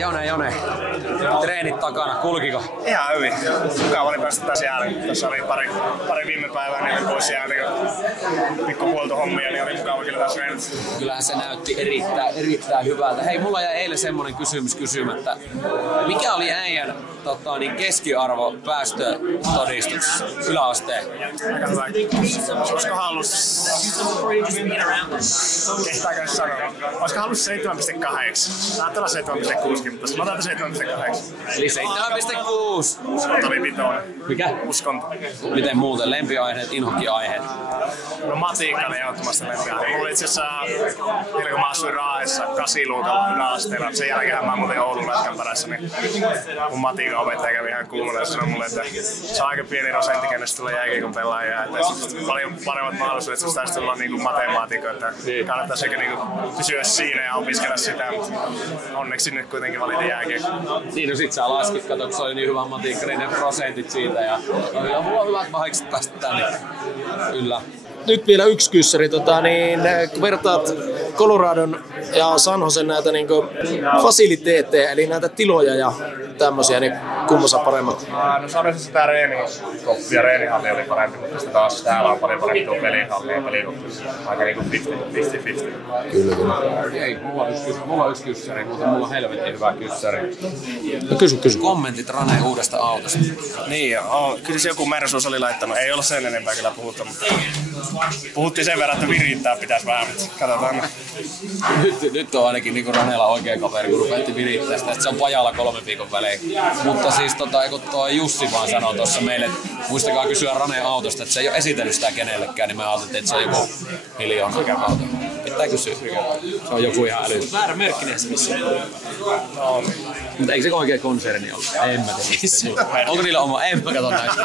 Jone. Treenit takana, kulkiko? Ihan hyvin. Mukava oli päästä taas jäälle. Tässä oli pari viime päivää, niin oli pois jäälle. Pikku huoltohommia, niin oli mukava kyllä taas treenit. Kyllähän se näytti erittäin hyvältä. Hei, mulla jäi eilen semmonen kysymys kysymättä. Mikä oli äijän keskiarvo päästötodistuksessa yläasteen? Aika hyvä. Olisiko hallus... Kehtaako sanoa? Olisiko hallus 7,8? Saattaa olla 7,6, mutta mä otan 7,8. Eli 7,6. Uskonto oli vitoinen. Mikä? Uskonto. Miten muuten? Lempiaiheet, inhokkiaiheet? No matikka oli ehdottomasti lempiaiheet. Mulla oli itse asiassa, kun mä asuin Raahessa 8-luokalla yläasteella. Sen jälkeen mä muuten Oulun lätkän perässä, niin mun matikan opettaja kävi ihan kuulolla ja sanoi mulle, että se on aika pieni prosentti, kenestä tulee jääkiekon pelaajia. Että paljon paremmat mahdollisuudet, että tästä tullaan niin matemaatikkoja. Kannattaisi ehkä niin pysyä siinä ja opiskella sitä. Onneksi nyt kuitenkin valitin jääkiekko. Niin, no sit sä laskit, kato, kun se oli niin hyvä matikka, niin ne prosentit siitä. Ja mulla on hyvät mahikset päästä tänne. Kyllä. Nyt vielä yksi kyssäri, kun vertaat Coloradon ja San Josen näitä fasiliteetteja, eli näitä tiloja ja tämmöisiä, niin kummassa paremmat? No San Josessa tää reenikoppi ja reenihalli oli parempi, mutta sitten taas täällä on paljon parempi tuo pelihalli ja pelikoppi. Aika niinku 50-50. Kyllä. Ei, mulla on yksi kyssäri, mutta mulla on helvetin hyvä kyssäri. No kysy. Kommentit Rane uudesta autosta. Niin, kyllä se joku Mersuus oli laittanut. Ei olla sen enempää kyllä puhuttu, mutta puhuttiin sen verran, että virittää pitäisi vähän, mutta katsotaan. Nyt on ainakin niin Ranella oikea kaveri, kun rupeatti virittää sitä, että se on pajalla 3 viikon välein. Mutta siis kun toi Jussi vaan sanoi tuossa meille, että muistakaa kysyä Raneen autosta, että se ei ole esitellyt sitä kenellekään, niin me ajattelin, että se on joku miljoona auto. Pitää kysyä. Se on joku ihan äly. Väärä merkkinen se missä. No, mutta eikö se oikea konserni ollut? En mä tiedä. Onko niillä oma? En mä katso näistä.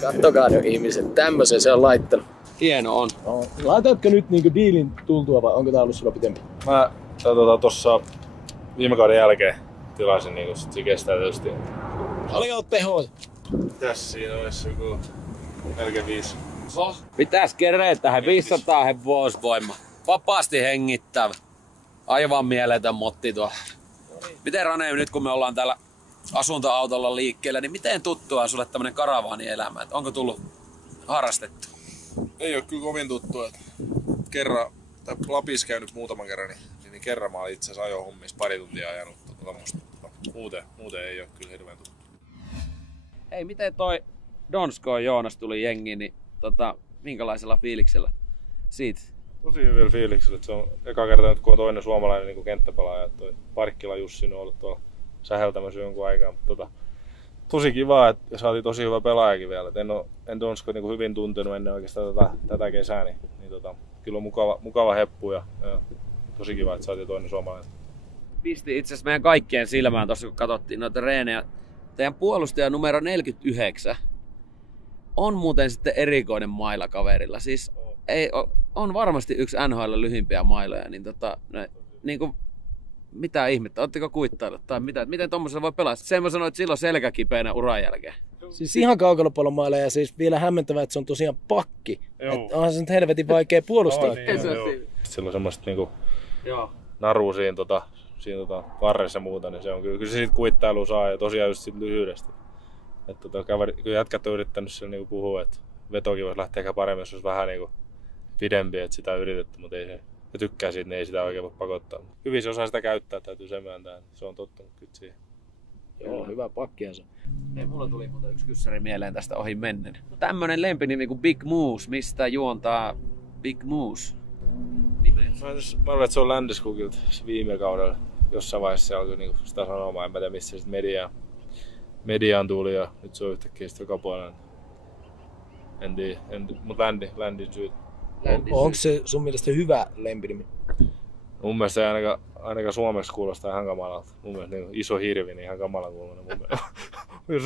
Kattokaa nyt ihmiset, tämmöisen se on laittanut. Hieno on. No, laitatko nyt diilin tultua vai onko tää ollut sulla pitempi? Mä tossa viime kauden jälkeen tilasin sit se kestää tietysti. Paljon tehoja. Mitäs siinä olisi joku 45? Pitäis kerätä tähän 500 hevosvoima. Vapaasti hengittävä. Aivan mieletön motti tuo. Miten Rane, nyt kun me ollaan täällä asuntoautolla liikkeellä, niin miten tuttua on sulle tämmönen karavaanielämä? Onko tullut harrastettu? Ei oo kyllä kovin tuttua. Kerran, tai Lapissa käynyt muutaman kerran, niin kerran mä olin itse asiassa ajohommissa pari tuntia ajanut. Muuten ei oo kyllä hirveän tuttu. Hei, miten toi Donsko Joonas tuli jengiin, niin minkälaisella fiiliksellä siitä? Tosi hyvillä fiiliksellä. Se on eka kerta nyt, kun on toinen suomalainen niin kenttäpelaaja. Toi Parkkila Jussi on ollut tuolla säheltämässä jonkun aikaa. Mutta tosi kiva, että saatiin tosi hyvä pelaajakin vielä. Et en Donsko niin hyvin tuntenut ennen oikeastaan tätä kesää. Niin kyllä on mukava heppu ja tosi kiva, että saatiin toinen suomalainen. Pisti itse asiassa meidän kaikkien silmään tuossa, kun katsottiin noita reenejä. Teidän puolustaja numero 49 on muuten sitten erikoinen maila kaverilla. Siis on varmasti yksi NHL lyhimpiä mailoja, niin mitä ihmettä, ootteko kuittaillut tai mitä, miten tommosella voi pelaa? Sen mä sanoin, että silloin selkä kipeänä uran jälkeen. Siis ihan kaukalopallon maila ja siis vielä hämmentävää, että se on tosiaan pakki. Että onhan se nyt helvetin vaikea puolustaa. Sillä on semmoista narua siinä varressa ja muuta, niin se on kyllä se siitä kuittailua saa ja tosiaan just siitä lyhyydestä. Että kyllä jätkät on yrittänyt siellä niinku puhua, että vetokin voisi lähteä ehkä paremmin, jos olisi vähän niinku pidempi, että sitä on yritetty, mutta ei se. Ja tykkää siitä, niin ei sitä oikein voi pakottaa. Hyvin se osaa sitä käyttää, täytyy sen myöntää. Se on tottunut kyllä siihen. Joo, hyvä pakkia se. Ei, mulla tuli muuten yksi kyssäri mieleen tästä ohi mennen. Tämmönen lempinimi kuin Big Moose, mistä juontaa Big Moose? Mä luulen, että se on Landeskogilta viime kaudella. Jossain vaiheessa se alkoi niinku sitä sanomaan, en tiedä missä sitten mediaan tuli ja nyt se on yhtäkkiä sitten joka puolella. En tiedä, mutta Landin syyt. Onko se sun mielestä hyvä lempinimi? Mun mielestä ei ainakaan suomeksi kuulostaa ihan kamalalta. Mun mielestä niin iso hirvi, niin ihan kamalan kuulonen. Jos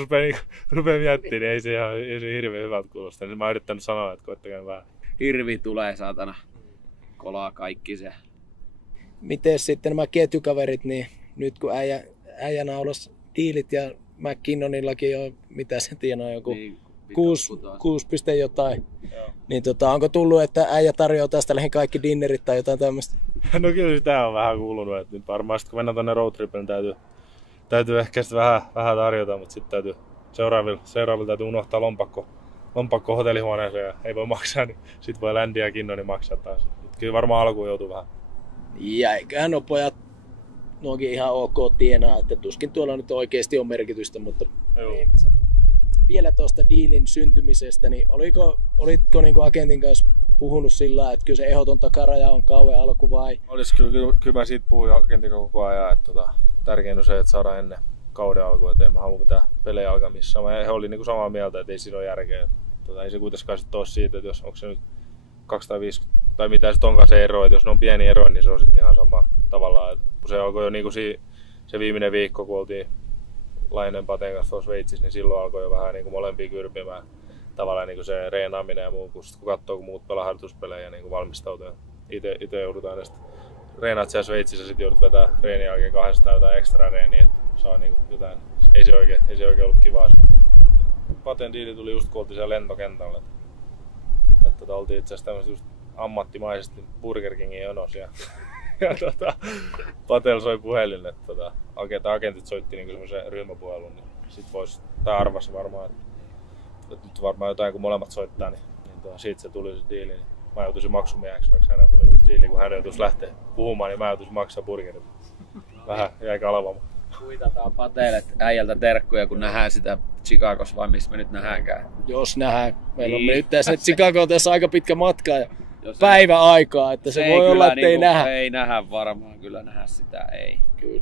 rupeaa miettimään, niin ei se hirveän hyvältä kuulosta. Niin mä oon yrittänyt sanoa, että koittakaa vähän. Hirvi tulee, saatana. Kolaa kaikki se. Miten sitten nämä ketjukaverit, niin nyt kun äijä naulas diilit ja McKinnonillakin on, mitä se tienaa, joku Niin, 6 piste jotain. Joo. Niin onko tullut, että äijä tarjoaa tästä lähin kaikki dinnerit tai jotain tämmöistä? No kyllä sitä on vähän kuulunut, että nyt varmaan sit, kun mennään tonne roadtripille, niin täytyy ehkä sitä vähän tarjota, mutta sitten täytyy seuraavilla täytyy unohtaa lompakko hotellihuoneeseen ja ei voi maksaa, niin sitten voi Ländy ja Kinnoni maksaa taas. Mut kyllä varmaan alkuun joutuu vähän. Ja eiköhän nuo pojat nuokin ihan ok tienaa, että tuskin tuolla nyt oikeasti on merkitystä, mutta niin. Vielä tuosta diilin syntymisestä, niin olitko niin kuin agentin kanssa puhunut sillä, että kyllä se ehdoton takaraja on kauan alku vai? Olisi kyllä mä siitä puhuin agentin koko ajan, että tärkein on se, että saadaan ennen kauden alkua, että en mä halua mitään pelejä alkaa missään. He oli niin kuin samaa mieltä, että ei siinä ole järkeä. Ei se kuitenkaan sitten ole siitä, että jos onko se nyt 2 tai 5 tai mitä sitten onkaan se ero, että jos ne on pieni ero, niin se on sitten ihan sama tavallaan. Että kun se alkoi jo niin kuin se viimeinen viikko, kun oltiin Lainen Paten kanssa tuossa Sveitsissä, niin silloin alkoi jo vähän niin kuin molempia kyrpimään tavallaan niin kuin se reenaaminen ja muu, kun katsoo, kun muut pelaa harjoituspelejä ja niin kuin valmistautuu. Itse joudutaan aina sitten reenaat siellä Sveitsissä, sitten joudut vetää reenin jälkeen 200 jotain ekstra reeniä, että saa niin kuin jotain. Ei se oikein ollut kivaa. Paten diili tuli just kun oltiin siellä lentokentällä. Että oltiin itse asiassa tämmöset just ammattimaisesti Burger Kingin jonossa ja Patel soi puhelin, että agentit soitti niinku semmoisen ryhmäpuhelun, niin sit tai arvasi varmaan, että nyt varmaan jotain kun molemmat soittaa, niin siitä se tuli se diili. Niin mä joutuisin maksumieheksi, vaikka hänellä tuli uusi diili, kun hän joutuisi lähteä puhumaan, niin mä joutuisin maksaa burgerit. Vähän jäi kalvamaan. Kuitataan Patelle äijältä terkkuja, kun nähdään sitä Chicagossa, vai missä me nyt nähdäänkään. Jos nähdään. Meillä on Niin. nyt tässä Chicagoon tässä aika pitkä matka ja päivä aikaa, että se voi olla, että ei nähdä. Ei nähdä varmaan, kyllä nähdä sitä ei. Kyllä.